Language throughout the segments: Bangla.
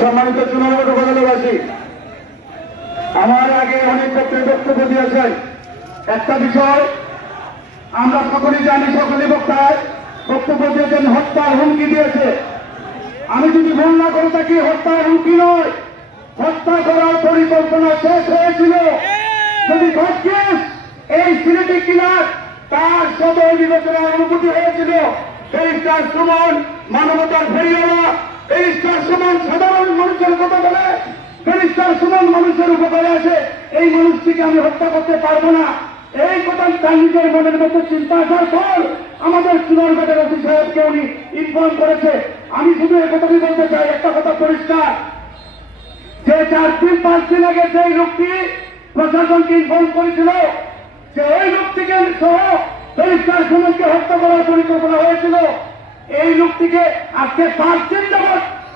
সম্মানিত চুনাগত উপজেলাবাসী আমার আগে অনেক ব্যক্তির বক্তব্য দিয়েছেন একটা বিষয়, আমরা সকলেই জানি সকলে বক্তায় বক্তব্য দিয়েছেন হত্যার হুমকি দিয়েছে। আমি যদি ভুল না করে থাকি হত্যার হুমকি নয়। হত্যা করার পরিকল্পনা শেষ হয়েছিল। যদি এই সিলেটি কিলার তার সদয় বিবেচনার অনুভূতি হয়েছিল, ব্যারিস্টার সুমন মানবতার ফেরিওয়ালা ব্যারিস্টার সুমন সাধারণ মানুষের ব্যারিস্টার সুমন মানুষের উপকারে এই মানুষটিকে আমি হত্যা করতে পারব না। এই কথা তার নিজের মনের চিন্তা আসার পর আমাদের সাহেবকে উনি ইনফর্ম করেছে। আমি শুধু বলতে চাই, একটা কথা পরিষ্কার। যে চার দিন, পাঁচ দিন আগে লোকটি প্রশাসনকে ইনফর্ম করেছিল, যে ওই লোকটিকে সহ পরিষ্কার সুমনকে হত্যা করার পরিকল্পনা হয়েছিল, এই লোকটিকে আজকে পাঁচ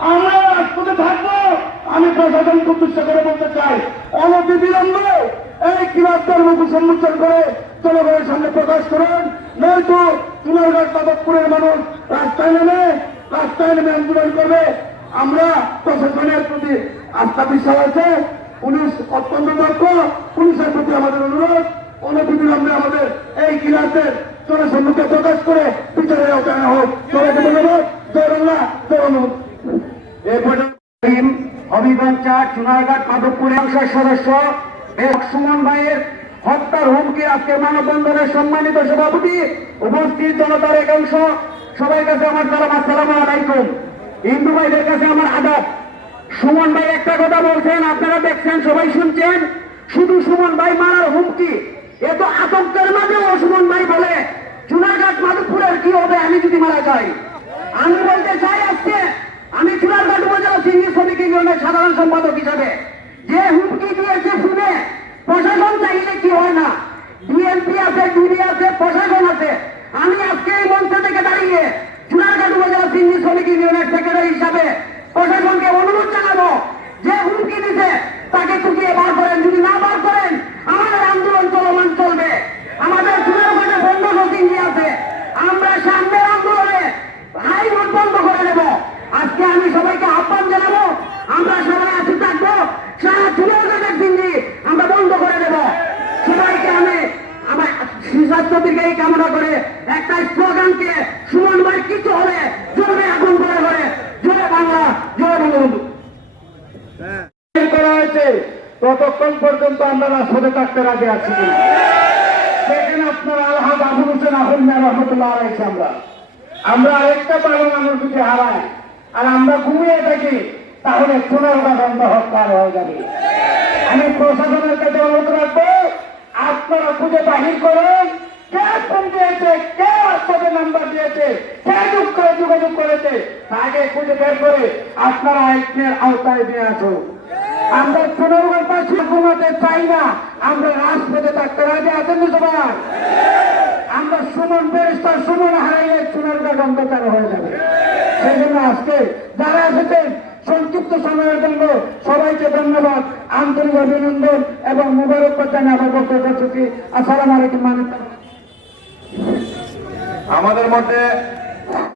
আমরা রাজপথে থাকব, আমি প্রশাসনকে উদ্দেশ্য করে বলতে চাই। অনতি বিলম্বে এই কিরাতদের মুখ সম্মুখীন করে জনগণের সামনে প্রকাশ করেন। নয়তো চুনারঘাট মাদকপুরের মানুষ রাস্তায় নেমে রাস্তায় নেমে আন্দোলন করবে। আমরা প্রশাসনের প্রতি আস্থা বিশ্বাস আছে। পুলিশ অত্যন্ত দক্ষ। পুলিশের প্রতি আমাদের অনুরোধ, অনতি বিলম্বে আমাদের এই কিরাতের জনসম্মুখে প্রকাশ করে বিচারের আওতায় হোক। সবাইকে ধন্যবাদ। জয় বাংলা, জয় সুমন ভাইয়ের হত্যার হুমকি আজকে সম্মানিত সভাপতি একাংশ সবাই কাছে আমার হিন্দু ভাইদের কাছে আমার সুমন ভাই একটা কথা বলছেন, আপনারা দেখছেন, সবাই শুনছেন। শুধু সুমন ভাই মারার হুমকি। এ তো আতঙ্কের মাঝেও সুমন ভাই বলে চুনারঘাট মাধবপুরের কি হবে? আমি যদি মারা যাই। আমি বলতে চাই আজকে আমি চুনারঘাট উপজেলা সিঙ্গি শ্রমিক ইউনিয়নের সাধারণ সম্পাদক হিসাবে যে হুমকি দিয়েছে শুনে প্রশাসন চাইলে কি হয় না? বিএনপি আছে ডিবি আছে প্রশাসন আছে আমি আজকে এই মঞ্চ থেকে দাঁড়িয়ে চুনারঘাট উপজেলা সিঙ্গি শ্রমিক ইউনিয়নের সেক্রেটারি হিসাবে প্রশাসনকে অনুরোধ জানাব যে হুমকি দিতে তাকে চুকিয়ে বার করেন যদি না বার করেন আমাদের আন্দোলন চলমান চলবে আমাদের চুনারঘাটে বন্ধ সিঙ্গি আছে আমরা সামনের আন্দোলনে হাই রোড বন্ধ করে দেব আজকে আমি সবাইকে আহ্বান জানাব। আমরা সবাই আছি, থাকব। সারা চুনারঘাটের সিঙ্গি আমরা বন্ধ করে দেব। সবাইকে আমি আমার সুস্বাস্থ্য দীর্ঘায়ী কামনা করে একটা স্লোগানকে সুমন ভাই কিছু হলে জোরে আগুন করে করে জয় বাংলা, জয় বঙ্গবন্ধু। করা হয়েছে। ততক্ষণ পর্যন্ত আমরা রাজপথে থাকতে রাজি আছি দেখেন আপনার আলহাদ আবুল হোসেন আহুল মিয়া রহমতুল্লাহ আমরা। আমরা আরেকটা পালন মানুষ যদি আর আমরা ঘুমিয়ে থাকি, তাহলে পুনর্বার বন্ধ হত্যার হয়ে যাবে। আমি প্রশাসনের কাছে অনুরোধ রাখব, আপনারা খুঁজে বাহির করুন, কে ফোন দিয়েছে, কে রাস্তাতে নাম্বার দিয়েছে, কে যোগ করে যোগাযোগ করেছে তাকে খুঁজে বের করে আপনারা আইনের আওতায় নিয়ে আসুন। আমরা পুনর্বার পাশে ঘুমাতে চাই না, আমরা রাজপথে থাকতে রাজি আছেন তো সবাই? আমরা সুমন বেরিস্তার সুমন হারাইলে চুনারঘাট অন্ধকার হয়ে যাবে। সেই জন্য যারা সংক্ষিপ্ত সময়ের জন্য সবাইকে ধন্যবাদ, আন্তরিক অভিনন্দন এবং মুবারকবাদ জানিয়ে আমার বক্তব্য আলাইকুম মানুষ আমাদের মধ্যে